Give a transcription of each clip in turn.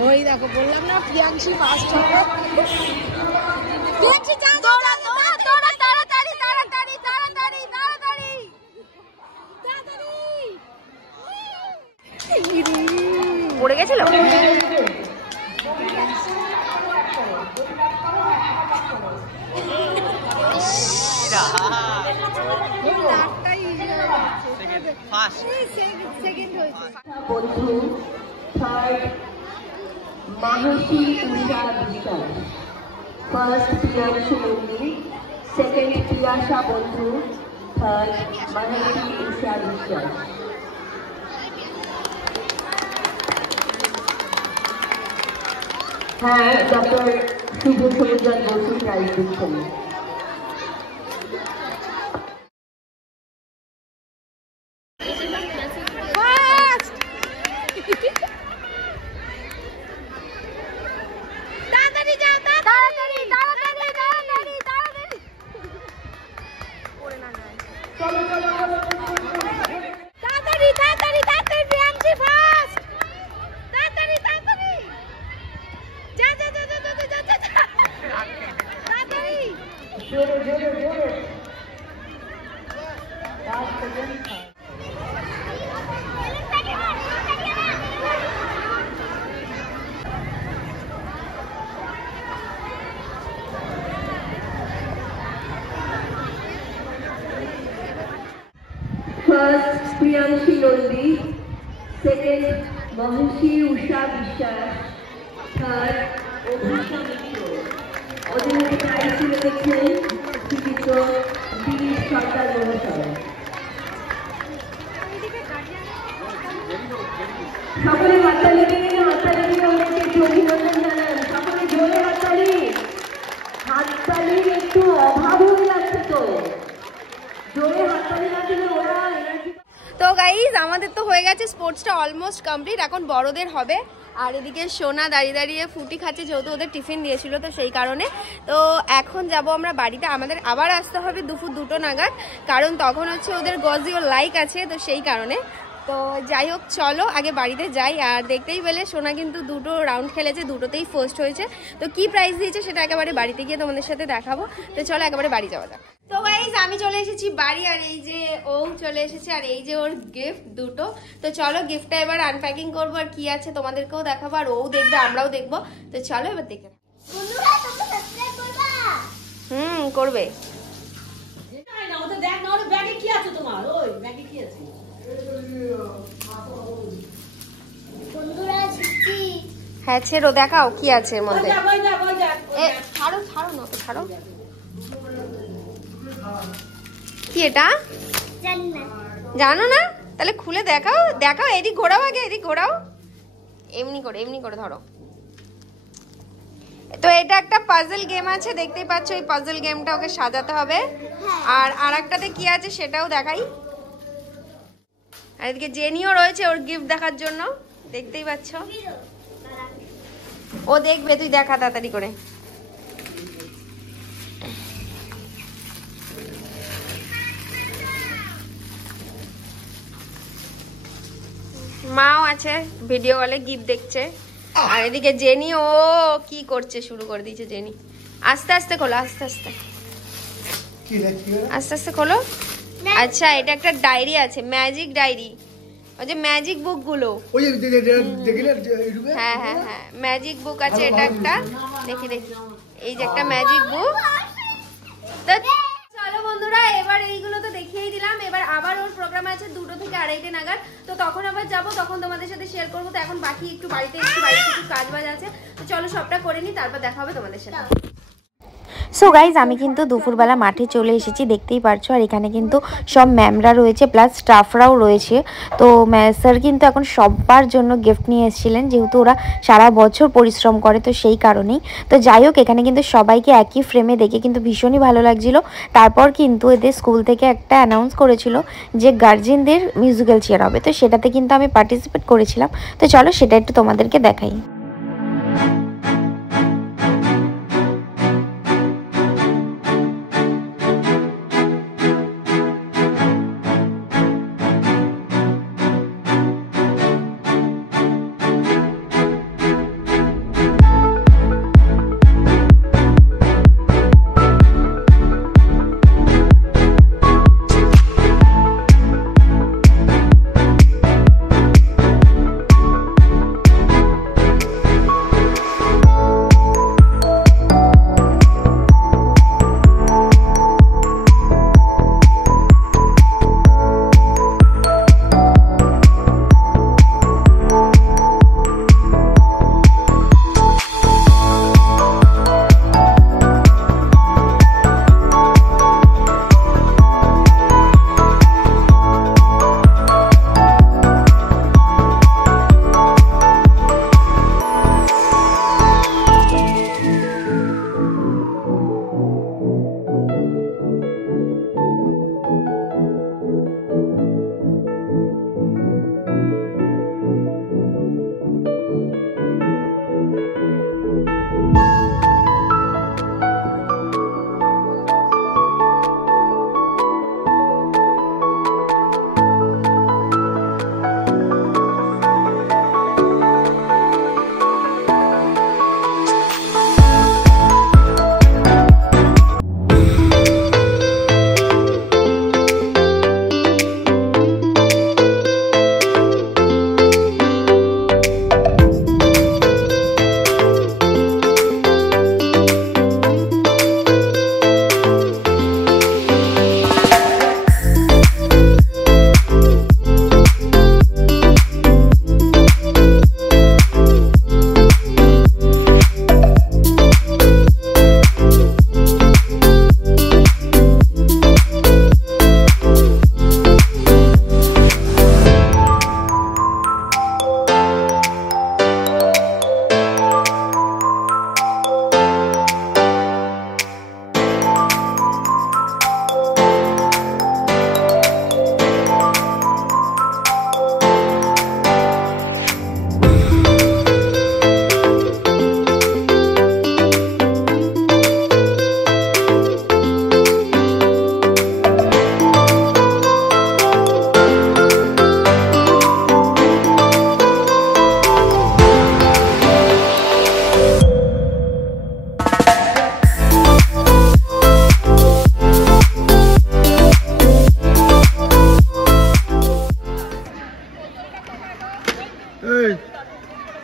ওই দেখো বললাম না প্রিয়াংশী ফার্স্ট হবে। প্রিয়াংশী যা দৌড়া দৌড়া দৌড়া তাড়াতাড়ি তাড়াতাড়ি তাড়াতাড়ি তাড়াতাড়ি তাড়াতাড়ি। পড়ে গেছিল। বন্ধু থার্ড মাহেশী উষা বিশ্বাস, ফার্স্ট প্রিয়াংশু নন্দী, সেকেন্ড প্রিয়াশা বন্ধু, থার্ড মাহেশী উষা বিশ্বাস। হ্যাঁ, ডক্টর শুভ সরঞ্জন বসু প্রাইজ দিচ্ছেন। First Priyanshi Nandi, second Maheshi Usha Vishal, third Obhusha Mishra. অধিনায়ক প্রাইজ তুলে দিচ্ছেন শ্রীযুক্ত দিলীপ সরকার মহাশয়। সকলে হাততালি দিন, হাততালি দিয়ে ওদেরকে অভিনন্দন জানান। সকলে জোরে হাততালি। হাততালির একটু অভাব হয়ে যাচ্ছে তো, জোরে হাততালি না দিলে ওরা এনার্জি। তো গাইজ আমাদের তো হয়ে গেছে স্পোর্টসটা অলমোস্ট কমপ্লিট, এখন বড়দের হবে। আর এদিকে সোনা দাঁড়িয়ে দাঁড়িয়ে ফুটি খাচ্ছে, যেহেতু ওদের টিফিন দিয়েছিল তো সেই কারণে। তো এখন যাব আমরা বাড়িতে, আমাদের আবার আসতে হবে দুপুর 2টো নাগাদ, কারণ তখন হচ্ছে ওদের গজিও লাইক আছে, তো সেই কারণে। তো যাই হোক চলো আগে বাড়িতে যাই। আর দেখতেই পেলে সোনা কিন্তু 2টো রাউন্ড খেলেছে, 2টোতেই ফার্স্ট হয়েছে। তো কি প্রাইজ দিয়েছে সেটা একেবারে বাড়িতে গিয়ে তোমাদের সাথে দেখাবো। তো চলো একেবারে বাড়ি যাওয়া যাক। তো গাইজ আমি চলে এসেছি বাড়ি, আর এই যে ও চলে এসেছে, আর এই যে ওর গিফট 2টো। তো চলো গিফটটা এবার আনপ্যাকিং করবো, আর কি আছে তোমাদেরকেও দেখাবো, আর ও দেখবে আমরাও দেখবো। তো চলো এবার দেখে করবে। হ্যাঁ ছেড়ো, দেখাও কি আছে এর মধ্যে। ছাড়ো ছাড়ো না তো, ছাড়ো। কি এটা জানো না? তাহলে খুলে দেখাও, দেখাও। এদিক ঘোরাও, আগে এদিক ঘোরাও, এমনি করে ধরো। তো এটা একটা পাজল গেম আছে, দেখতেই পাচ্ছ। এই পাজল গেমটা ওকে সাজাতে হবে। আর আরেকটাতে কি আছে সেটাও দেখাই। আর এদিকে জেনিও রয়েছে ওর গিফট দেখার জন্য, দেখতেই পাচ্ছ। ও দেখবে, তুই দেখা তাড়াতাড়ি করে। মাও আছে ভিডিও কলে, গিফট দেখছে। আর এদিকে জেনি ও কি করছে, শুরু করে দিয়েছে জেনি। আস্তে আস্তে খোলো, আস্তে আস্তে আস্তে আস্তে খোলো। আচ্ছা এটা একটা ডায়েরি আছে, ম্যাজিক ডায়েরি, ওই যে ম্যাজিক বুক গুলো। হ্যাঁ হ্যাঁ হ্যাঁ ম্যাজিক বুক আছে এটা একটা, দেখি দেখি, এই যে একটা ম্যাজিক বুক। তো চলো বন্ধুরা, এবার এইগুলো তো দেখিয়েই দিলাম। এবার আবার ওর প্রোগ্রাম আছে 2টো থেকে 2:30 নাগাদ, তো তখন আবার যাবো, তখন তোমাদের সাথে শেয়ার করবো। তো এখন বাকি একটু বাড়িতে কিছু কাজ বাজ আছে, তো চলো সবটা করে নি, তারপর দেখা হবে তোমাদের সাথে। সো গাইজ আমি কিন্তু দুপুরবেলা মাঠে চলে এসেছি, দেখতেই পারছো। আর এখানে কিন্তু সব ম্যামরা রয়েছে, প্লাস স্টাফরাও রয়েছে। তো স্যার কিন্তু এখন সবার জন্য গিফট নিয়ে এসেছিলেন, যেহেতু ওরা সারা বছর পরিশ্রম করে, তো সেই কারণেই। তো যাই হোক, এখানে কিন্তু সবাইকে একই ফ্রেমে দেখে কিন্তু ভীষণই ভালো লাগছিল। তারপর কিন্তু এদের স্কুল থেকে একটা অ্যানাউন্স করেছিল যে গার্জেনদের মিউজিক্যাল চেয়ার হবে, তো সেটাতে কিন্তু আমি পার্টিসিপেট করেছিলাম। তো চলো সেটা একটু তোমাদেরকে দেখাই।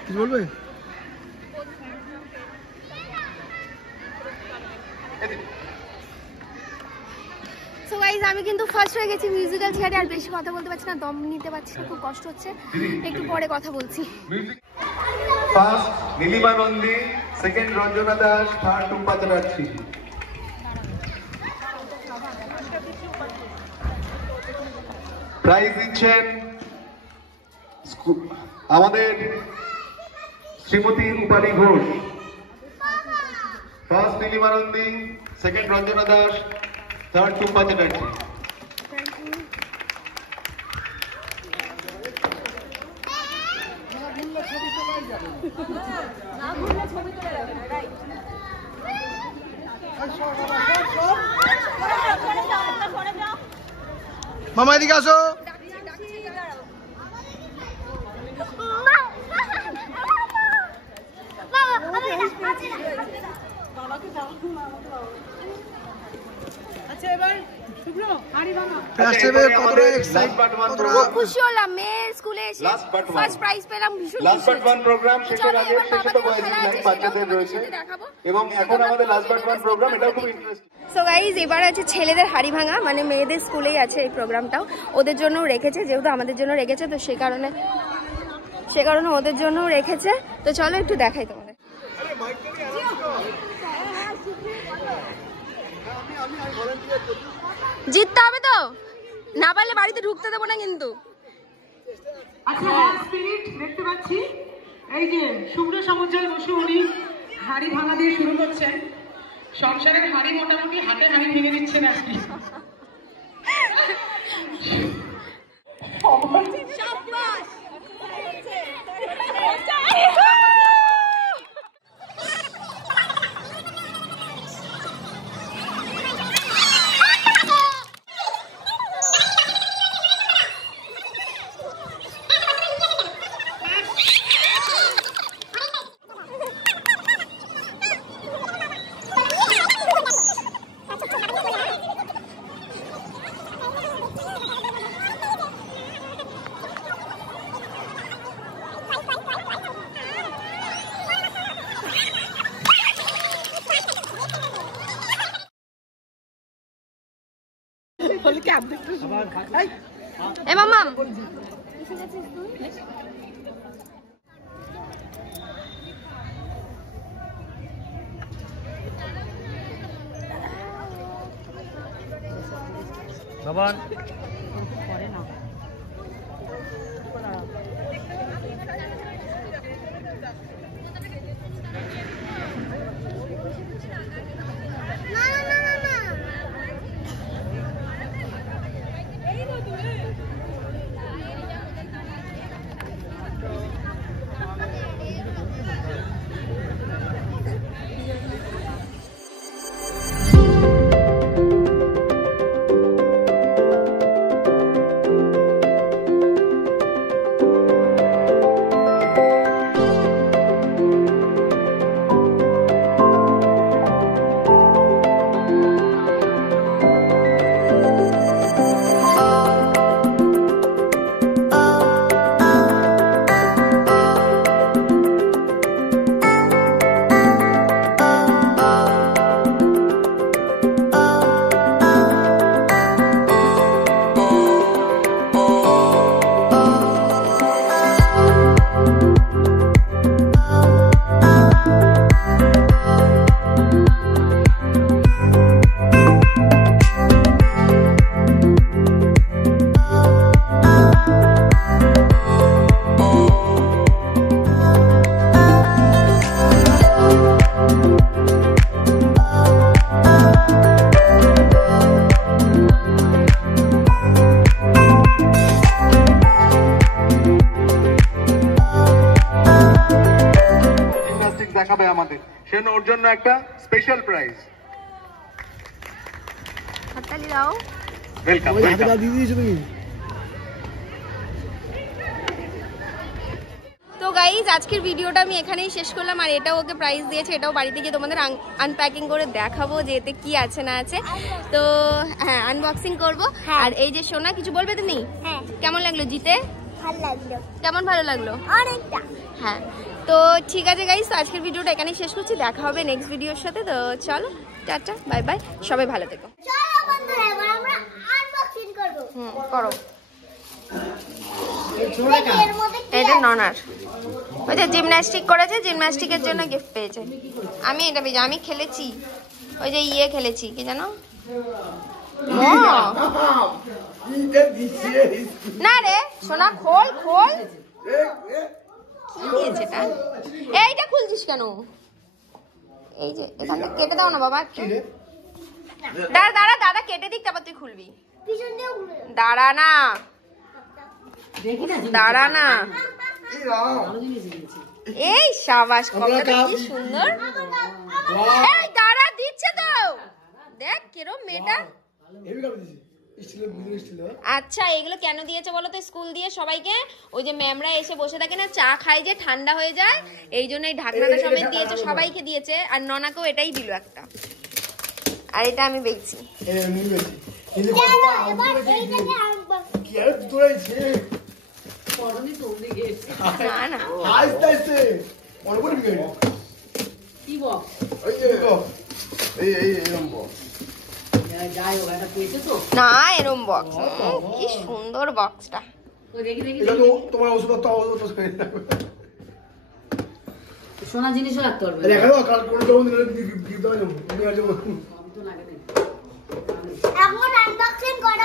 কিছু বলবে? সো গাইজ আমি কিন্তু ফার্স্ট হয়ে গেছি মিউজিক্যাল চেয়ারে, আর বেশি কথা বলতে পারছি না, দম নিতে পারছি না, খুব কষ্ট হচ্ছে, একটু পরে কথা বলছি। First Nilima Nandi, second Ranjana Das, third Tumpa Chatterjee. Prize দিচ্ছেন আমাদের Shrimati Rupali Ghosh. First Nilima Nandi, second Ranjana Das, third Tumpa Chatterjee. মামা এদিকে আসো। খুশি হলাম মেয়ের স্কুলে এসে ফার্স্ট প্রাইজ পেলাম, ভীষণ লাস্ট বাট ওয়ান প্রোগ্রাম শেষের আগে শেষে তো বয়েজ লাইন বাচ্চাদের রয়েছে এবং এখন আমাদের লাস্ট বাট ওয়ান প্রোগ্রাম, এটাও খুব ইন্টারেস্টিং। সো গাইজ এবার আছে ছেলেদের হাড়ি ভাঙা, মানে মেয়েদের স্কুলেই আছে এই প্রোগ্রামটাও, ওদের জন্যও রেখেছে, যেহেতু আমাদের জন্য রেখেছে তো সে কারণে ওদের জন্যও রেখেছে। তো চলো একটু দেখাই তোমাদের। জিততে হবে তো, না পারলে বাড়িতে ঢুকতে দেবো না কিন্তু। আচ্ছা স্পিরিট দেখতে পাচ্ছি এই যে শুভ্র সমুজ্জ্বল বসু, উনি হাড়ি ভাঙা দিয়ে শুরু করছেন। সংসারের হাড়ি মোটামুটি হাতে হাড়ি ভেঙে দিচ্ছেন আজকে। এ মামা বাবা দেখাবে আমাদের, সেজন্য ওর জন্য একটা স্পেশাল প্রাইজ। হাততালি দাও। ওয়েলকাম। তো গাইজ আজকের ভিডিওটা আমি এখানেই শেষ করলাম, আর এটাও ওকে প্রাইজ দিয়েছে, এটাও বাড়িতে গিয়ে তোমাদের আনপ্যাকিং করে দেখাবো যে এতে কি আছে না আছে। তো হ্যাঁ আনবক্সিং করবো। আর এই যে সোনা কিছু বলবে তুমি? হ্যাঁ। কেমন লাগলো জিতে? ভালো লাগলো, কেমন ভালো লাগলো? অনেকটা। হ্যাঁ তো ঠিক আছে গাইস, তো আজকের ভিডিওটা এখানেই শেষ করছি। দেখা হবে নেক্সট ভিডিওর সাথে। তো চলো, টাটা, বাই বাই, সবাই ভালো থেকো। চলো বন্ধুরা, এবার আমরা আনবক্সিং করব। করো। এর মধ্যে কি এটা ননার, ওই যে জিমন্যাস্টিক করেছে, জিমন্যাস্টিকের জন্য গিফট পেয়েছে। আমি এটা পেয়েছি, আমি খেলেছি, ওই যে ইয়ে খেলেছি, কি জানো, না রে সোনা, খোল খোল, কি দিয়েছে এটা? এইটা খুলছিস কেন? এই যে এখানটা কেটে দাও না বাবা একটু। দাঁড়া দাঁড়া, দাদা কেটে দিক, তারপর তুই খুলবি। পিছন দিয়ে ঘুরে দাঁড়া না, দাঁড়া না, এই সাবাস, কপটা কি সুন্দর। এই দাঁড়া, দিচ্ছে তো, দেখ কিরম মেয়েটা। আচ্ছা এগুলো কেন দিয়েছে বলো তো? স্কুল দিয়ে সবাইকে, ওই যে ম্যামরা এসে বসে থাকে না, চা খায় যে ঠান্ডা হয়ে যায়, এই জন্য এই ঢাকনাটা সবাই দিয়েছে, সবাইকে দিয়েছে। আর ননাকেও এটাই দিল একটা, আর এটা আমি বেচছি। এবার এইটাকে আনবক্সিং না না, না এরম বক্স, কি সুন্দর বক্সটা। তোমার ওষুধ সোনা জিনিসও রাখতে পারবে। এখন আনবক্সিং করা